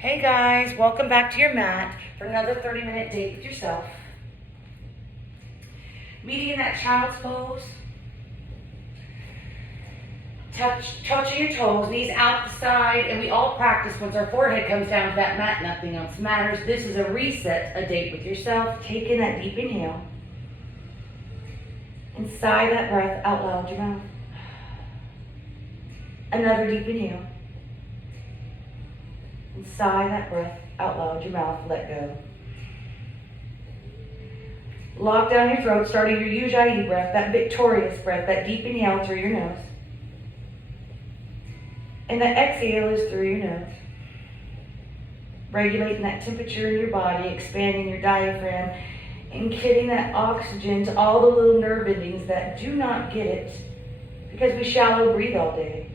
Hey guys, welcome back to your mat for another 30-minute date with yourself. Meeting in that child's pose. Touching your toes, knees out the side, and we all practice once our forehead comes down to that mat, nothing else matters. This is a reset, a date with yourself. Take in that deep inhale. And sigh that breath out loud your mouth. Another deep inhale. And sigh that breath out loud your mouth. Let go. Lock down your throat, starting your Ujjayi breath, that victorious breath, that deep inhale through your nose. And the exhale is through your nose. Regulating that temperature in your body, expanding your diaphragm, and getting that oxygen to all the little nerve endings that do not get it because we shallow breathe all day.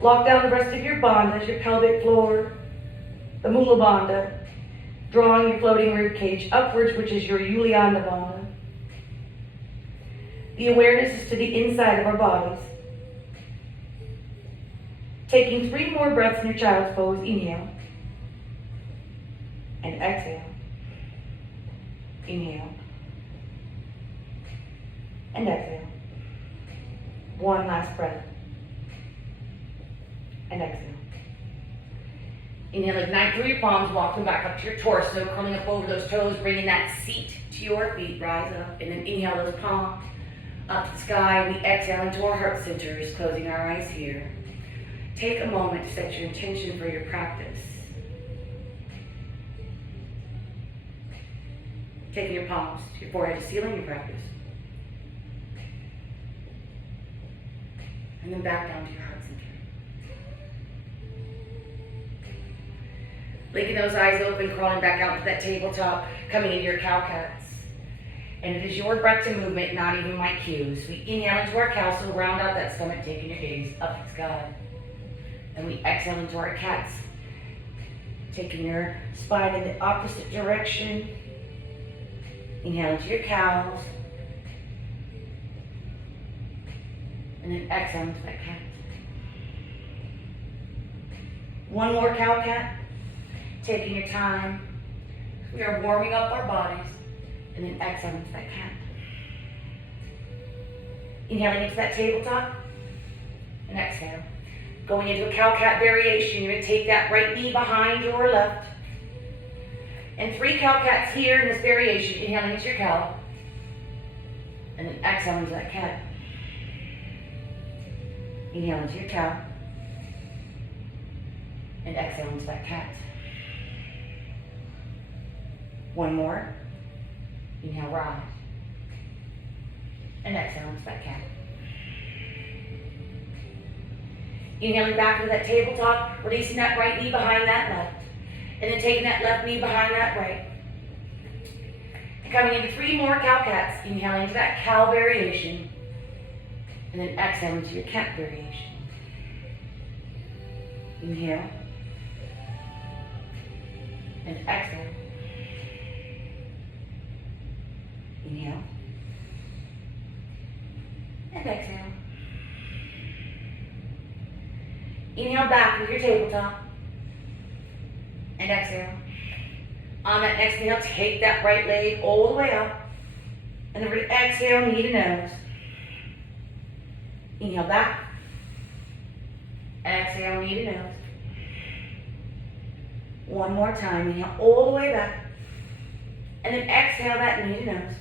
Lock down the rest of your bandhas, your pelvic floor, the Mula Bandha, drawing your floating rib cage upwards, which is your Uddiyana Bandha. The awareness is to the inside of our bodies. Taking 3 more breaths in your child's pose. Inhale. And exhale. Inhale. And exhale. One last breath. And exhale. Inhale, ignite through your palms, walk them back up to your torso, curling up over those toes, bringing that seat to your feet, rise up, and then inhale those palms up to the sky. We exhale into our heart centers, closing our eyes here. Take a moment to set your intention for your practice. Taking your palms to your forehead to sealing your practice. And then back down to your heart center. Blinking those eyes open, crawling back out to that tabletop, coming into your cow-cats. And it is your breath and movement, not even my cues. We inhale into our cow, so round out that stomach, taking your gaze up to the sky. And we exhale into our cats, taking your spine in the opposite direction. Inhale into your cows. And then exhale into that cat. One more cow cat. Taking your time. We are warming up our bodies. And then exhale into that cat. Inhaling into that tabletop. And exhale. Going into a cow-cat variation, you're going to take that right knee behind your left. And 3 cow-cats here in this variation. Inhaling into your cow. And then exhale into that cat. Inhale into your cow. And exhale into that cat. One more. Inhale, rise. And exhale into that cat. Inhaling back into that tabletop, releasing that right knee behind that left. And then taking that left knee behind that right. And coming into 3 more cow-cats. Inhaling into that cow variation. And then exhale into your cat variation. Inhale. And exhale. Inhale. And exhale. Inhale back with your tabletop. And exhale. On that next inhale, take that right leg all the way up. And then exhale, knee to nose. Inhale back. Exhale, knee to nose. One more time. Inhale all the way back. And then exhale that knee to nose.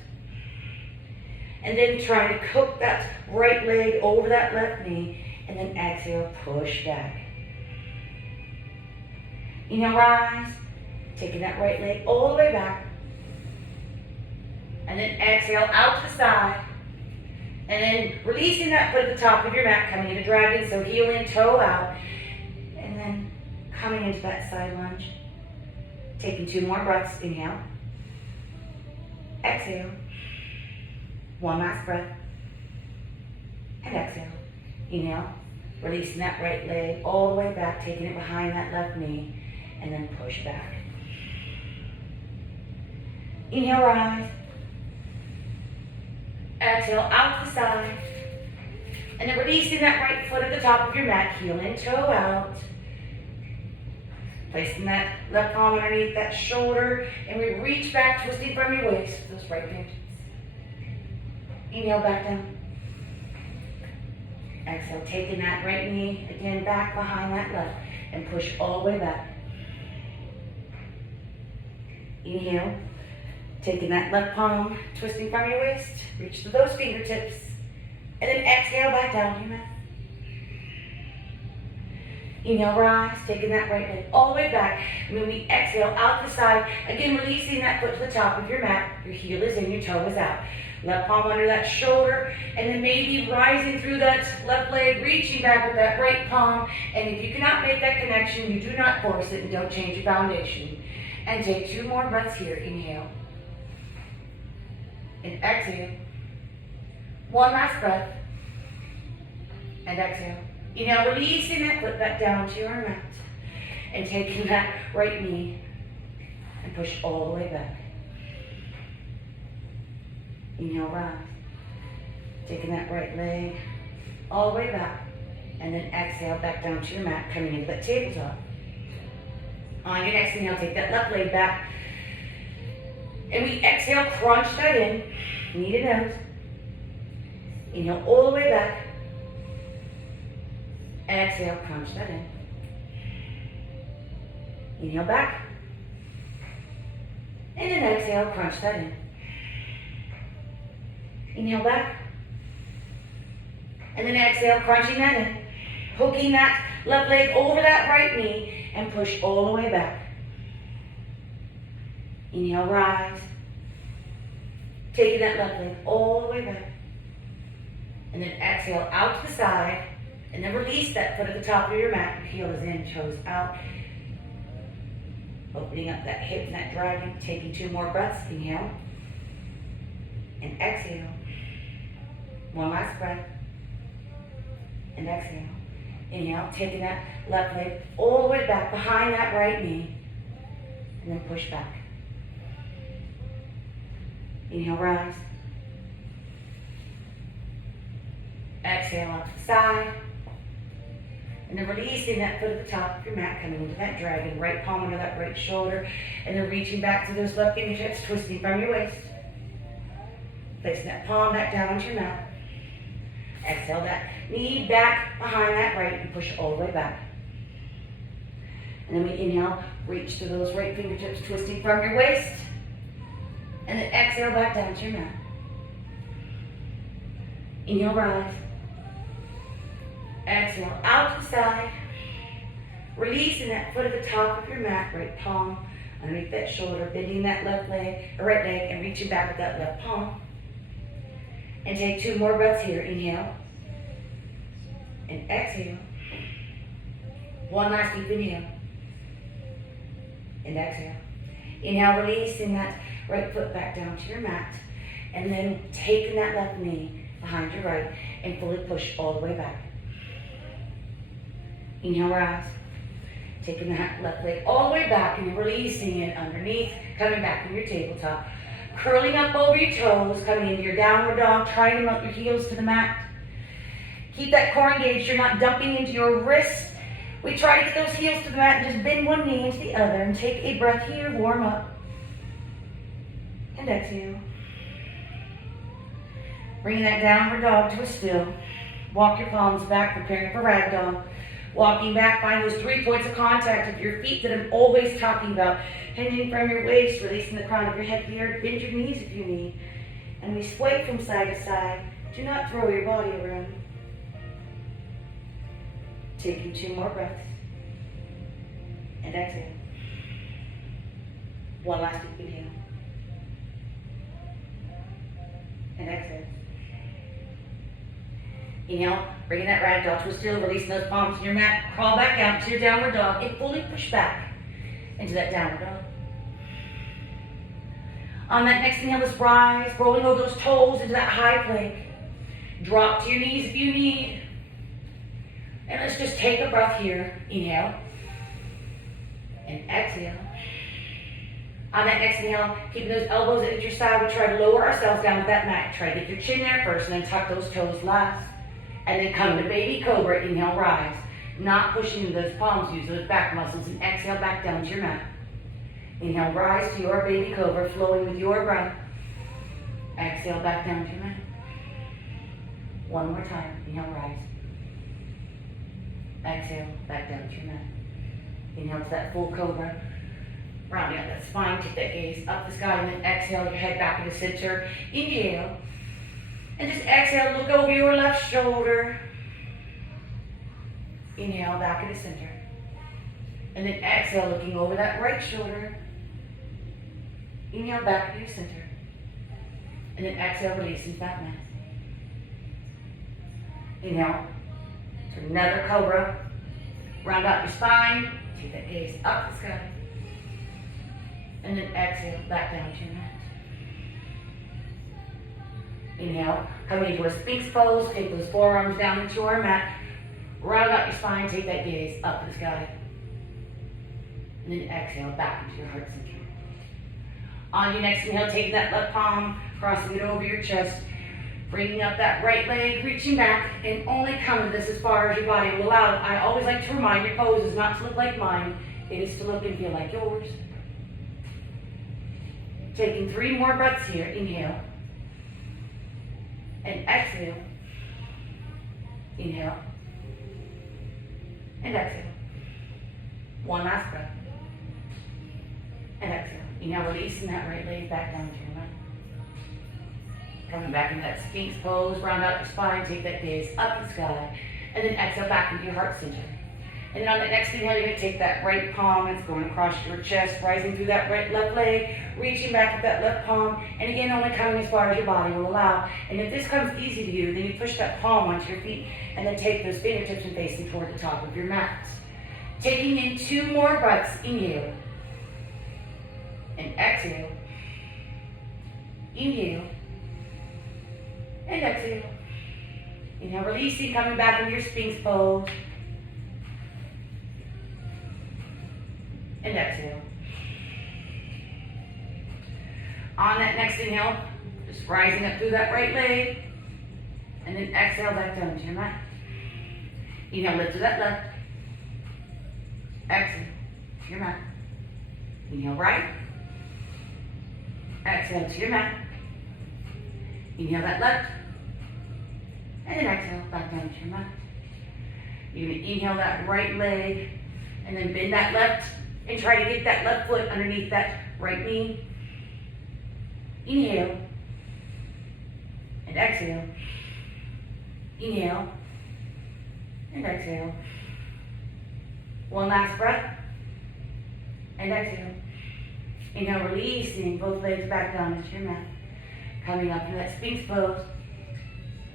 And then try to cook that right leg over that left knee. And then exhale, push back. Inhale, rise. Taking that right leg all the way back. And then exhale out to the side. And then releasing that foot at the top of your mat, coming into dragon. So heel in, toe out. And then coming into that side lunge. Taking 2 more breaths. Inhale. Exhale. One last breath. And exhale. Inhale. Releasing that right leg all the way back, taking it behind that left knee, and then push back. Inhale, rise. Exhale, out to the side. And then releasing that right foot at the top of your mat, heel in, toe out. Placing that left palm underneath that shoulder, and we reach back, twisting from your waist with those right fingertips. Inhale back down. Exhale, taking that right knee again back behind that left, and push all the way back. Inhale, taking that left palm, twisting from your waist, reach to those fingertips, and then exhale back down to your mat. Inhale, rise, taking that right leg all the way back, and then we exhale out the side, again releasing that foot to the top of your mat. Your heel is in, your toe is out. Left palm under that shoulder, and then maybe rising through that left leg, reaching back with that right palm. And if you cannot make that connection, you do not force it and don't change your foundation. And take 2 more breaths here. Inhale. And exhale. 1 last breath. And exhale. Inhale, releasing that foot back down to your mat. And taking that right knee and push all the way back. Inhale, rise. Taking that right leg all the way back. And then exhale back down to your mat, coming into that tabletop. On your next inhale, take that left leg back. And we exhale, crunch that in. Knee to nose. Inhale all the way back. Exhale, crunch that in. Inhale back. And then exhale, crunch that in. Inhale back. And then exhale, crunching that in. Hooking that left leg over that right knee and push all the way back. Inhale, rise. Taking that left leg all the way back. And then exhale out to the side. And then release that foot at the top of your mat. Your heel is in, toes out. Opening up that hip and that dragon. Taking 2 more breaths. Inhale. And exhale. 1 last breath. And exhale. Inhale. Taking that left leg all the way back behind that right knee. And then push back. Inhale, rise. Exhale out to the side. And then releasing that foot at the top of your mat, coming into that dragon, right palm under that right shoulder, and then reaching back to those left fingertips, twisting from your waist. Placing that palm back down onto your mat. Exhale that knee back behind that right and push all the way back. And then we inhale, reach to those right fingertips, twisting from your waist. And then exhale back down to your mat. Inhale, rise. Exhale, out to the side. Releasing that foot at the top of your mat, right palm underneath that shoulder, bending that left leg, or right leg, and reaching back with that left palm. And take 2 more breaths here. Inhale. And exhale. 1 last deep inhale. And exhale. Inhale, releasing that right foot back down to your mat. And then taking that left knee behind your right and fully push all the way back. Inhale, rise. Taking that left leg all the way back and releasing it underneath, coming back from your tabletop. Curling up over your toes, coming into your downward dog, trying to melt your heels to the mat. Keep that core engaged. You're not dumping into your wrist. We try to get those heels to the mat and just bend one knee into the other and take a breath here, warm up. And exhale. Bring that downward dog to a still. Walk your palms back, preparing for ragdoll. Walking back, find those 3 points of contact with your feet that I'm always talking about. Hinging from your waist, releasing the crown of your head here. Bend your knees if you need. And we sway from side to side. Do not throw your body around. Taking 2 more breaths. And exhale. 1 last deep inhale. And exhale. Inhale, bringing that ragdoll to a still, releasing those palms in your mat. Crawl back out to your downward dog and fully push back into that downward dog. On that next inhale, let's rise, rolling over those toes into that high plank. Drop to your knees if you need. And let's just take a breath here. Inhale. And exhale. On that next inhale, keeping those elbows at your side, we try to lower ourselves down to that mat. Try to get your chin there first and then tuck those toes last. And then come to baby cobra, inhale, rise. Not pushing into those palms, use those back muscles, and exhale back down to your mat. Inhale, rise to your baby cobra, flowing with your breath. Exhale back down to your mat. One more time, inhale, rise. Exhale, back down to your mat. Inhale to that full cobra. Rounding out that spine, take that gaze up the sky, and then exhale your head back into center. Inhale. And just exhale, look over your left shoulder. Inhale, back into center. And then exhale, looking over that right shoulder. Inhale, back into your center. And then exhale, release into that mat. Inhale to another cobra. Round out your spine. Take that gaze up the sky. And then exhale, back down to your mat. Inhale, come into a Sphinx pose. Take those forearms down into our mat. Round out your spine, take that gaze up to the sky. And then exhale, back into your heart center. On your next inhale, take that left palm, crossing it over your chest. Bringing up that right leg, reaching back, and only come to this as far as your body will allow. I always like to remind your pose is not to look like mine. It is to look and feel like yours. Taking 3 more breaths here. Inhale. And exhale. Inhale. And exhale. One last breath. And exhale. Inhale, releasing that right leg back down to your mat. Coming back into that Sphinx pose, round out your spine, take that gaze up the sky, and then exhale back into your heart center. And then on the next inhale, you're going to take that right palm, it's going across your chest, rising through that left leg, reaching back with that left palm, and again, only coming as far as your body will allow. And if this comes easy to you, then you push that palm onto your feet, and then take those fingertips and facing toward the top of your mat. Taking in 2 more breaths, inhale, and exhale, inhale, and exhale. Inhale, releasing, coming back into your Sphinx pose. And exhale. On that next inhale, just rising up through that right leg. And then exhale back down to your mat. Inhale, lift to that left. Exhale to your mat. Inhale, right. Exhale to your mat. Inhale that left. And then exhale back down to your mat. You're going to inhale that right leg. And then bend that left. And try to get that left foot underneath that right knee. Inhale. And exhale. Inhale. And exhale. One last breath. And exhale. Inhale, releasing both legs back down into your mat. Coming up in that Sphinx pose.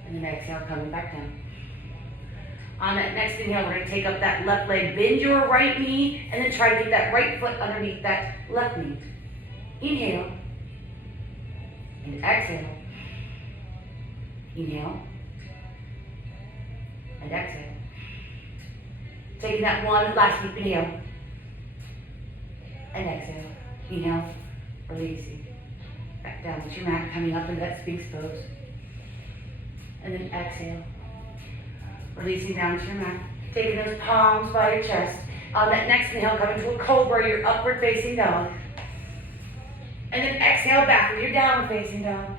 And then exhale, coming back down. On that next inhale, we're going to take up that left leg, bend your right knee, and then try to get that right foot underneath that left knee. Inhale. And exhale. Inhale. And exhale. Taking that one last deep inhale. And exhale. Inhale. Releasing. Back down to your mat, coming up into that Sphinx pose. And then exhale. Releasing down to your mat. Taking those palms by your chest. On that next inhale, coming to a cobra, your upward facing dog. And then exhale back with your downward facing dog.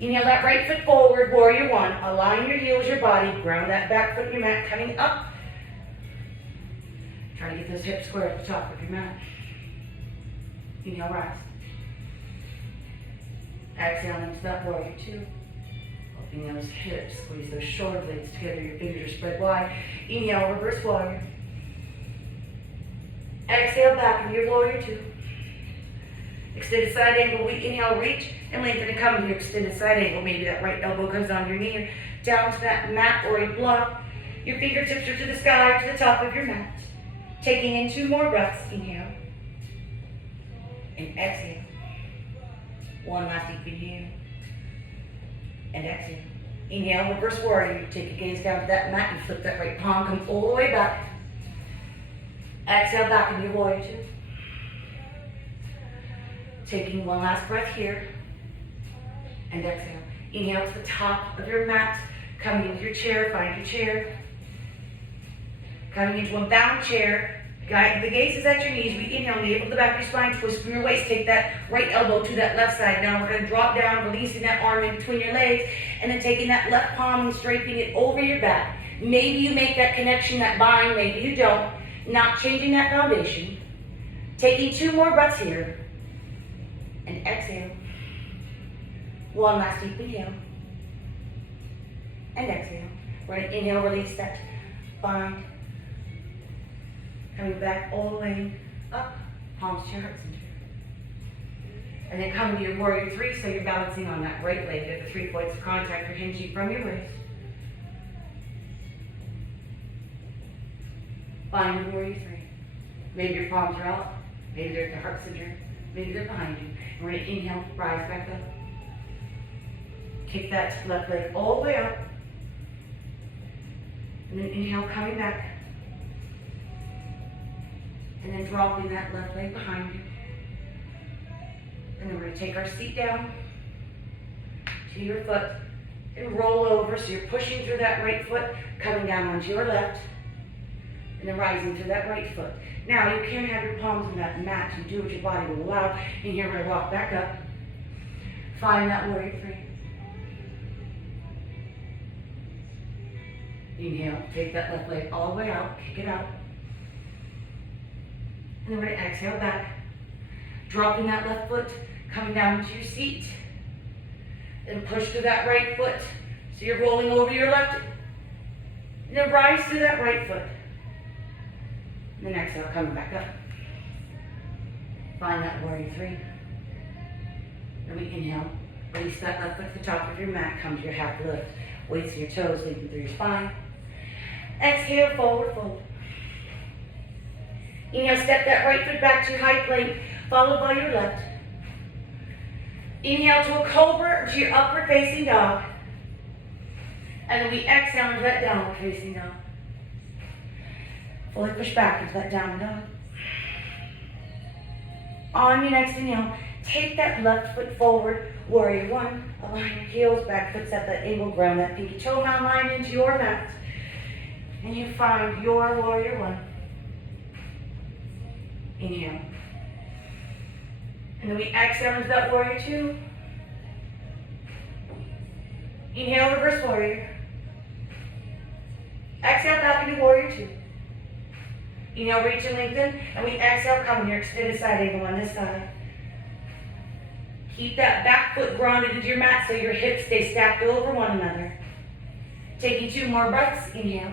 Inhale that right foot forward, warrior 1. Align your heels, your body. Ground that back foot in your mat, coming up. Try to get those hips square at the top of your mat. Inhale, rise. Exhale into that warrior 2. Opening those hips, squeeze those shoulder blades together, your fingers are spread wide. Inhale, reverse warrior. Exhale back into your warrior 2. Extended side angle, we inhale, reach, and lengthen and come to your extended side angle. Maybe that right elbow comes on your knee, down to that mat or a block. Your fingertips are to the sky, to the top of your mat. Taking in 2 more breaths, inhale. And exhale. One last deep inhale. And exhale. Inhale, reverse warrior. You take your gaze down to that mat, you flip that right palm, come all the way back. Exhale back into your warrior 2. Taking one last breath here. And exhale. Inhale to the top of your mat. Coming into your chair, find your chair. Coming into a bound chair. Guide the gaze is at your knees. We inhale, navel to the back of your spine, twist from your waist. Take that right elbow to that left side. Now we're going to drop down, releasing that arm in between your legs, and then taking that left palm and straightening it over your back. Maybe you make that connection, that bind, maybe you don't. Not changing that foundation. Taking 2 more breaths here. And exhale. One last deep inhale. And exhale. We're going to inhale, release that bind. Coming back all the way up, palms to your heart center. And then coming to your warrior 3, so you're balancing on that right leg at the 3 points of contact. You're hinging from your waist. Find your warrior 3. Maybe your palms are out, maybe they're at the heart center, maybe they're behind you. And we're going to inhale, rise back up. Kick that left leg all the way up. And then inhale, coming back. And then dropping that left leg behind you. And then we're going to take our seat down to your foot and roll over. So you're pushing through that right foot, coming down onto your left, and then rising through that right foot. Now you can have your palms on that mat. You do what your body will allow. And here we're going to walk back up. Find that warrior 3. Inhale, take that left leg all the way out, kick it out. And then we're going to exhale back. Dropping that left foot, coming down to your seat. And push through that right foot. So you're rolling over your left. And then rise through that right foot. And then exhale, coming back up. Find that warrior 3. Then we inhale. Release that left foot to the top of your mat. Come to your half lift. Weights in your toes, leading through your spine. Exhale, forward fold. Inhale, step that right foot back to your high plank, followed by your left. Inhale to a cobra, to your upward facing dog. And then we exhale into that downward facing dog. Fully push back into that downward dog. On your next inhale, take that left foot forward, warrior 1. Align your heels, back foot's at that angle, ground that pinky toe mound line into your mat. And you find your warrior 1. Inhale. And then we exhale into that warrior 2. Inhale, reverse warrior. Exhale, back into warrior 2. Inhale, reach and lengthen. And we exhale, come here, extended side angle on this side. Keep that back foot grounded into your mat so your hips stay stacked over one another. Taking 2 more breaths. Inhale.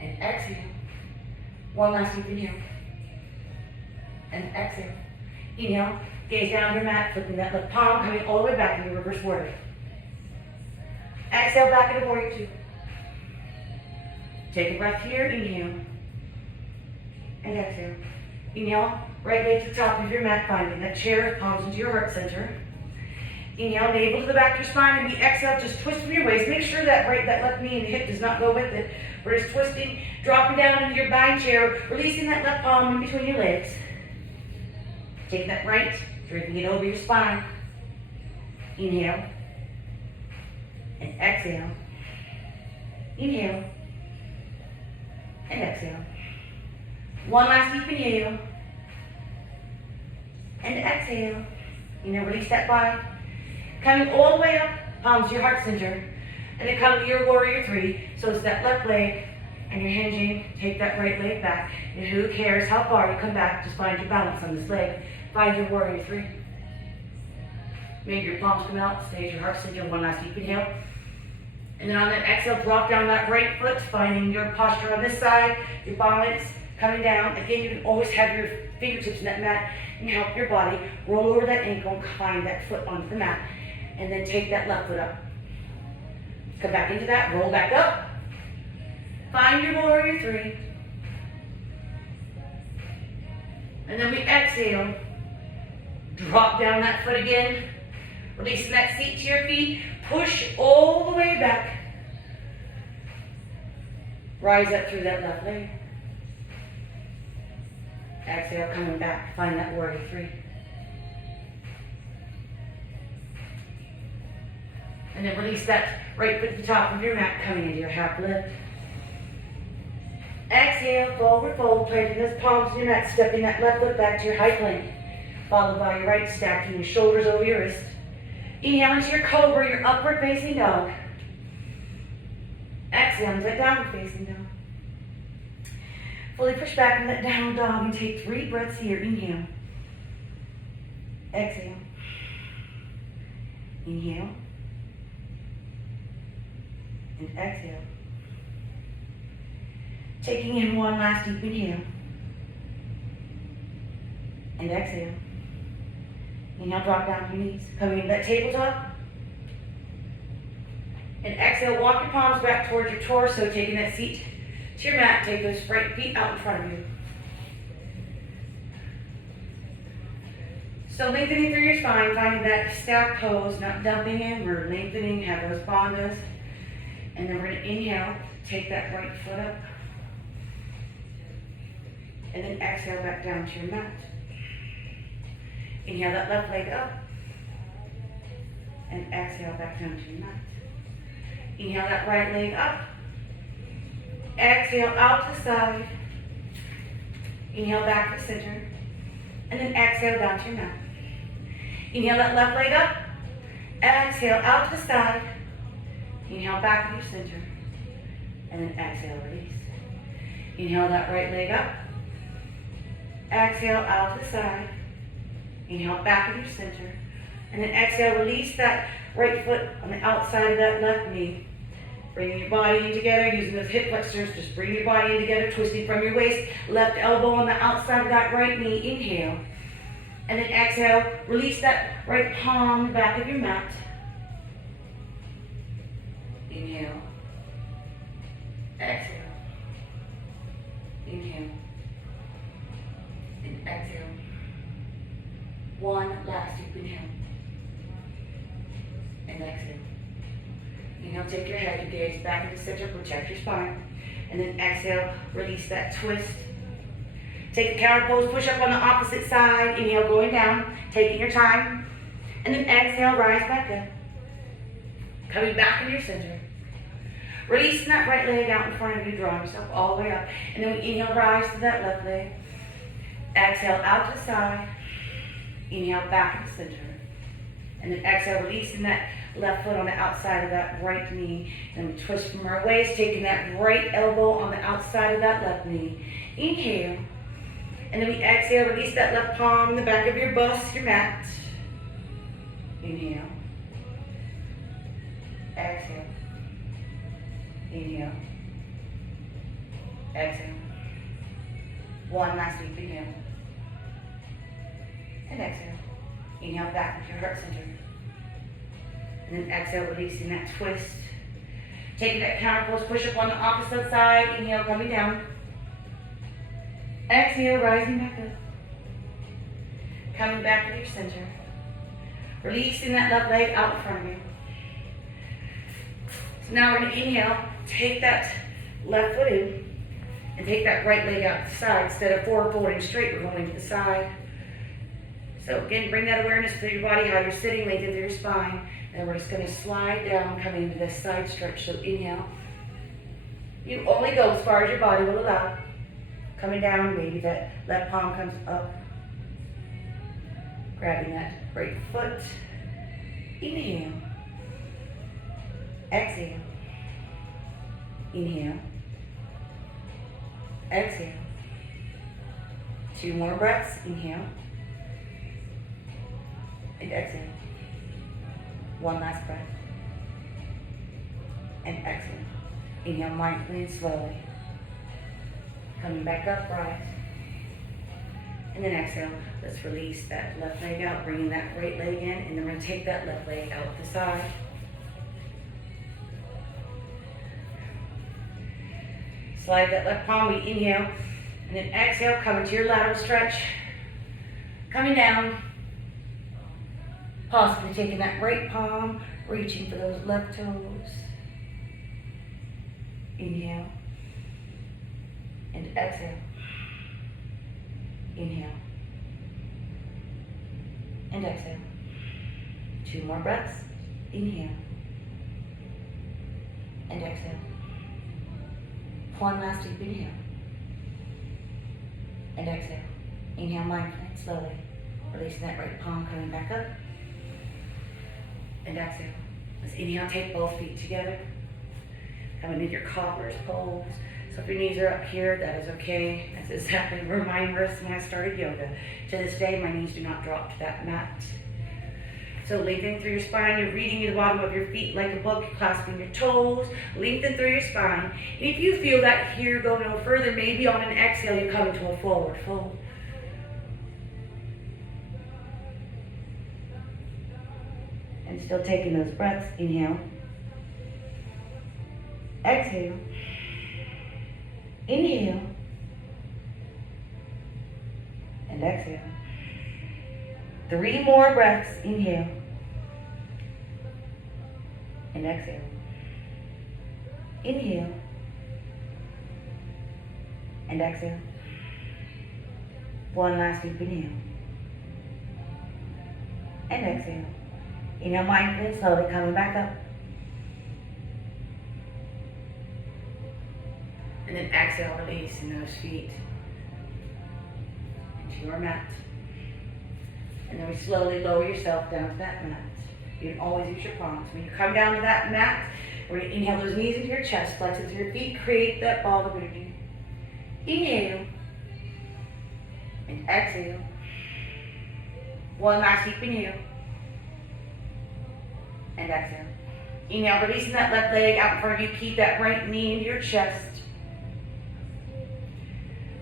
And exhale. One last deep inhale. And exhale. Inhale, gaze down your mat, flipping that left palm, coming all the way back into reverse warrior. Exhale, back into warrior 2. Take a breath here, inhale. And exhale. Inhale, right leg to the top of your mat, finding that chair, palms into your heart center. Inhale, navel to the back of your spine, and we exhale, just twist from your waist. Make sure that left knee and the hip does not go with it. We're just twisting, dropping down into your bind chair, releasing that left palm in between your legs. Taking that right, draping it over your spine. Inhale. And exhale. Inhale. And exhale. One last deep inhale. And exhale. Inhale, release that bind. Coming all the way up, palms to your heart center. And then come to your warrior 3. So it's that left leg, and you're hinging. Take that right leg back. And who cares how far you come back, just find your balance on this leg. Find your warrior 3. Maybe your palms come out, stay at your heart center. One last deep inhale. And then on that exhale, drop down that right foot, finding your posture on this side, your balance coming down. Again, you can always have your fingertips in that mat and help your body roll over that ankle and climb that foot onto the mat. And then take that left foot up. Come back into that, roll back up. Find your warrior 3. And then we exhale. Drop down that foot again. Releasing that seat to your feet. Push all the way back. Rise up through that left leg. Exhale, coming back. Find that warrior 3. And then release that right foot to the top of your mat, coming into your half lift. Exhale, forward fold, planting those palms in your mat, stepping that left foot back to your high plank. Followed by your right, stacking your shoulders over your wrist. Inhale into your cobra, your upward facing dog. Exhale into that downward facing dog. Fully push back into that downward dog and take 3 breaths here. Inhale. Exhale. Inhale. And exhale. Taking in one last deep inhale. And exhale. Inhale, drop down to your knees. Coming into that tabletop. And exhale, walk your palms back towards your torso, taking that seat to your mat. Take those right feet out in front of you. So lengthening through your spine, finding that stack pose, not dumping in, we're lengthening, have those bandhas. And then we're going to inhale, take that right foot up. And then exhale back down to your mat. Inhale that left leg up. And exhale back down to your mat. Inhale that right leg up. Exhale out to the side. Inhale back to center. And then exhale down to your mat. Inhale that left leg up. Exhale out to the side. Inhale back to your center. And then exhale, release. Inhale that right leg up. Exhale out to the side. Inhale back to your center. And then exhale, release that right foot on the outside of that left knee. Bringing your body in together, using those hip flexors. Just bring your body in together, twisting from your waist. Left elbow on the outside of that right knee. Inhale. And then exhale, release that right palm back of your mat. Inhale. Exhale. Inhale. And exhale. One last deep inhale. And exhale. Inhale, take your head, your gaze back into center, protect your spine. And then exhale, release that twist. Take a counter pose, push up on the opposite side. Inhale, going down, taking your time. And then exhale, rise back up. Coming back into your center. Releasing that right leg out in front of you, drawing yourself all the way up. And then we inhale, rise to that left leg. Exhale, out to the side. Inhale, back into center. And then exhale, releasing that left foot on the outside of that right knee. And we twist from our waist, taking that right elbow on the outside of that left knee. Inhale. And then we exhale, release that left palm in the back of your bust, your mat. Inhale. Exhale. Inhale. Exhale. One last deep inhale. And exhale. Inhale back into your heart center. And then exhale, releasing that twist. Taking that counter pose, push up on the opposite side. Inhale, coming down. Exhale, rising back up. Coming back to your center. Releasing that left leg out in front of you. So now we're going to inhale, take that left foot in, and take that right leg out to the side. Instead of forward folding straight, we're going to the side. So again, bring that awareness through your body, how you're sitting, lengthen through your spine. And we're just going to slide down, coming into this side stretch. So inhale. You only go as far as your body will allow. Coming down, maybe that left palm comes up. Grabbing that right foot. Inhale. Exhale. Inhale. Exhale. 2 more breaths. Inhale. And exhale. 1 last breath. And exhale. Inhale mindfully and slowly. Coming back up, rise. And then exhale. Let's release that left leg out, bringing that right leg in, and then we're going to take that left leg out the side. Slide that left palm, we inhale, and then exhale, come into your lateral stretch. Coming down. Possibly taking that right palm, reaching for those left toes. Inhale. And exhale. Inhale. And exhale. 2 more breaths. Inhale. and exhale. One last deep inhale and exhale. Inhale mindfully and slowly, releasing that right palm, coming back up and exhale. Let's inhale, take both feet together. Coming into your cobbler's pose. So if your knees are up here, that is okay. That's exactly where mine were when I started yoga. To this day, my knees do not drop to that mat. So lengthening through your spine, you're reading the bottom of your feet like a book, you're clasping your toes, lengthen through your spine. And if you feel that here, go no further, maybe on an exhale, you come into a forward fold. And still taking those breaths, inhale, exhale, inhale, and exhale. 3 more breaths, inhale, and exhale. Inhale, and exhale. One last deep inhale, and exhale. Inhale mindfully, slowly coming back up. And then exhale, releasing those feet into your mat. And then we slowly lower yourself down to that mat. You can always use your palms. When you come down to that mat, we're going to inhale those knees into your chest, flex into your feet, create that ball of energy. Inhale. And exhale. One last deep inhale. And exhale. Inhale, releasing that left leg out in front of you. Keep that right knee into your chest.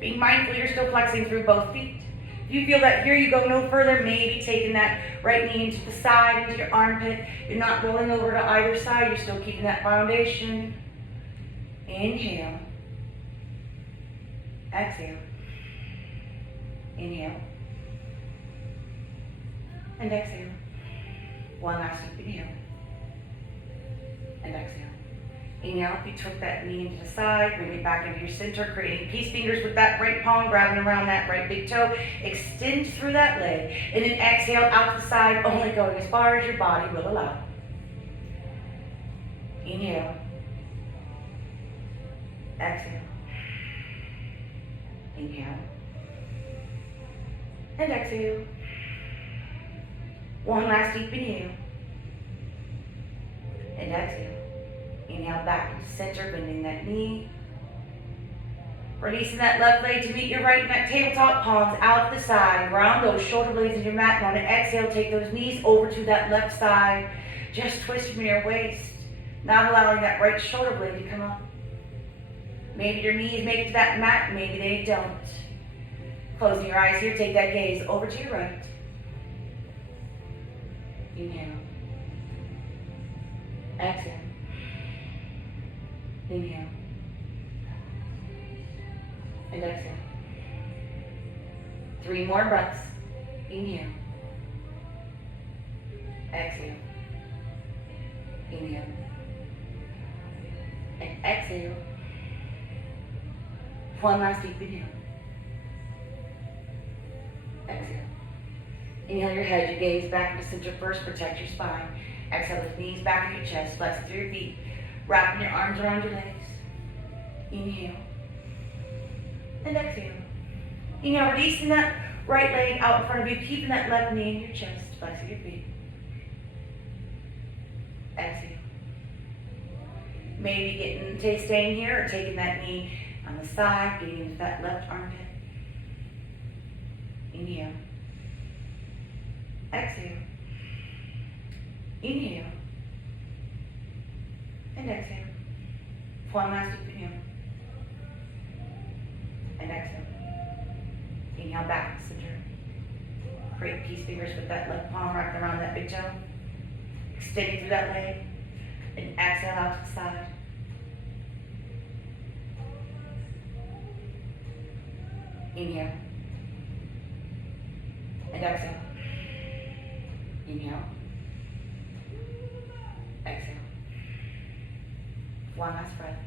Being mindful you're still flexing through both feet. If you feel that here you go no further, maybe taking that right knee into the side, into your armpit. You're not rolling over to either side. You're still keeping that foundation. Inhale. Exhale. Inhale. And exhale. One last deep inhale. And exhale. Inhale, if you took that knee into the side, bring it back into your center, creating peace fingers with that right palm, grabbing around that right big toe. Extend through that leg. And then exhale out to the side, only going as far as your body will allow. Inhale. Exhale. Inhale. And exhale. One last deep inhale. And exhale. Inhale back into center, bending that knee. Releasing that left leg to meet your right, and that tabletop palms out the side. Ground those shoulder blades in your mat. And on an exhale, take those knees over to that left side. Just twist from your waist. Not allowing that right shoulder blade to come up. Maybe your knees make it to that mat, maybe they don't. Closing your eyes here, take that gaze over to your right. Inhale. Exhale. Inhale. And exhale. 3 more breaths. Inhale. Exhale. Inhale. And exhale. One last deep inhale. Exhale. Inhale your head, your gaze back into center first, protect your spine. Exhale, lift knees back in your chest, flex through your feet, wrapping your arms around your legs. Inhale. And exhale. Inhale, releasing that right leg out in front of you, keeping that left knee in your chest, flexing your feet. Exhale. Maybe staying here or taking that knee on the side, getting into that left armpit. Inhale. Exhale. Inhale. And exhale. One last deep inhale. And exhale. Inhale back to center. Create peace fingers with that left palm wrapping around that big toe. Extending through that leg. And exhale out to the side. Inhale. And exhale. Inhale. Exhale. One last breath.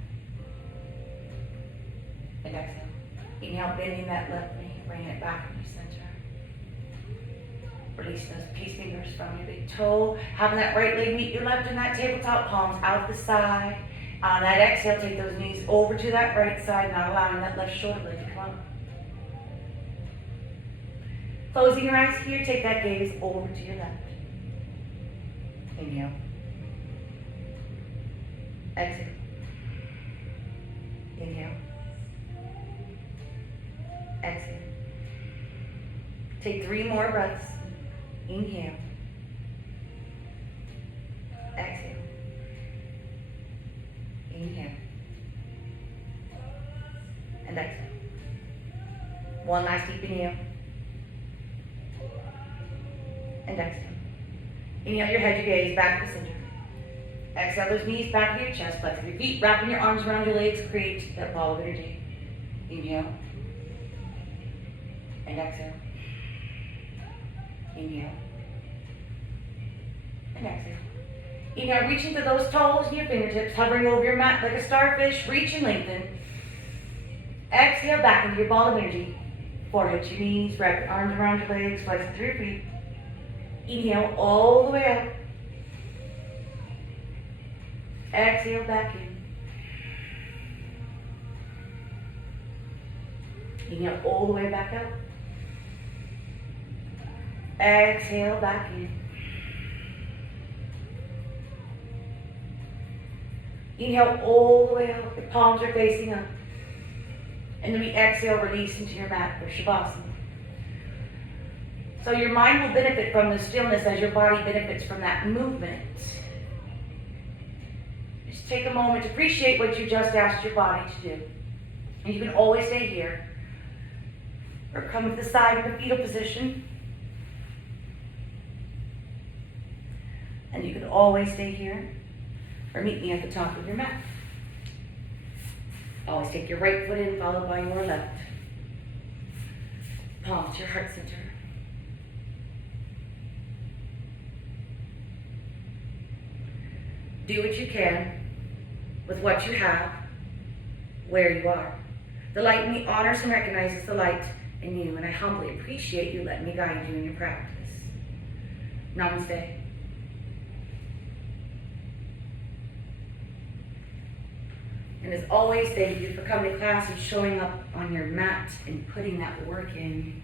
And exhale. Inhale, bending that left knee, bringing it back into center. Release those peace fingers from your big toe. Having that right leg meet your left in that tabletop, palms out the side. On that exhale, take those knees over to that right side, not allowing that left shoulder blade to come up. Closing your eyes here, take that gaze over to your left. Inhale. Exhale. Inhale. Exhale. Take 3 more breaths. Inhale. Exhale. Inhale. And exhale. One last deep inhale. And exhale. Inhale your head, your gaze back to the center. Exhale those knees back to your chest, flex your feet, wrapping your arms around your legs, create that ball of energy. Inhale. And exhale. Inhale. And exhale. Inhale, reaching to those toes and your fingertips, hovering over your mat like a starfish, reach and lengthen. Exhale back into your ball of energy. Forehead to your knees, wrap your arms around your legs, flex through your feet. Inhale all the way out. Exhale back in. Inhale all the way back out. Exhale back in. Inhale all the way out. Your palms are facing up. And then we exhale, release into your mat for Shavasana. So your mind will benefit from the stillness as your body benefits from that movement. Just take a moment to appreciate what you just asked your body to do. And you can always stay here. Or come to the side in the fetal position. And you can always stay here. Or meet me at the top of your mat. Always take your right foot in, followed by your left. Palm to your heart center. Do what you can with what you have, where you are. The light in me honors and recognizes the light in you, and I humbly appreciate you letting me guide you in your practice. Namaste. And as always, thank you for coming to class and showing up on your mat and putting that work in.